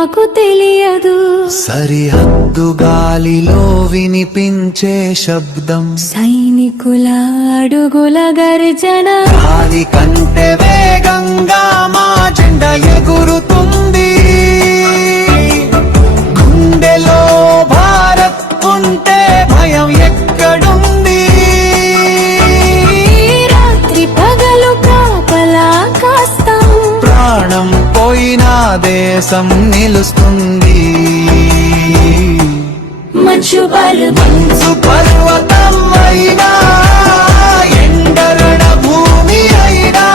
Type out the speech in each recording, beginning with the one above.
మాకు తెలియదు. సరిహద్దు గాలిలో వినిపించే శబ్దం, సైనికుల అడుగుల గర్జన, గాలి కంటే వేగంగా మా జెండా ఎగురుతుంది. గుండెలో భారత్ ఉంటే భయం ఎక్కడుంది? రాత్రి పగలు కాపలా కాస్తాం, ప్రాణం పోయినా దేశం నిలుస్తుంది. మంచు మంచు పర్వతం అయినా, ఎండరణ భూమి అయినా,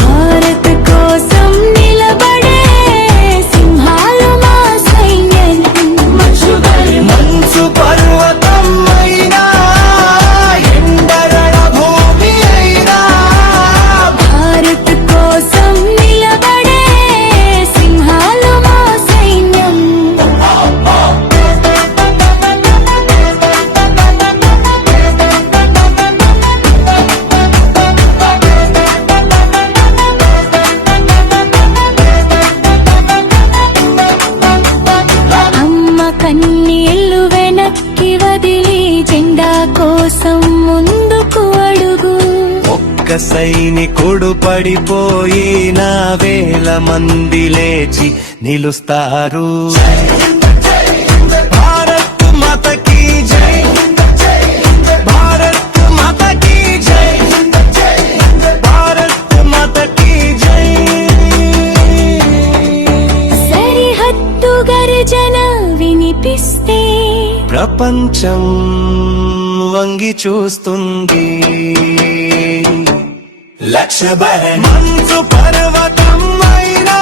భారత్ కోసం నిలబడే సింహాలు మా సైన్యం. మంచు పర్వతం అయినా, ఎండరణ భూమి అయినా, భారత్ కోసం నిలబడే సింహాలు మా సైన్యం. అమ్మ కన్నీళ్లు వెనక్కి వదిలి జెండా కోసం ముందుకు అడుగు. ఒక్క సైనికుడు పడిపోయిన వేల మంది లేచి నిలుస్తారు. భారత్ మాతకి జై, భారత్ మాతకి జై, భారత్ మాతకి జై. సరిహద్దు గర్జన వినిపిస్తే ప్రపంచం వంగి చూస్తుంది. లక్ష్య మంచు పర్వతం అయినా,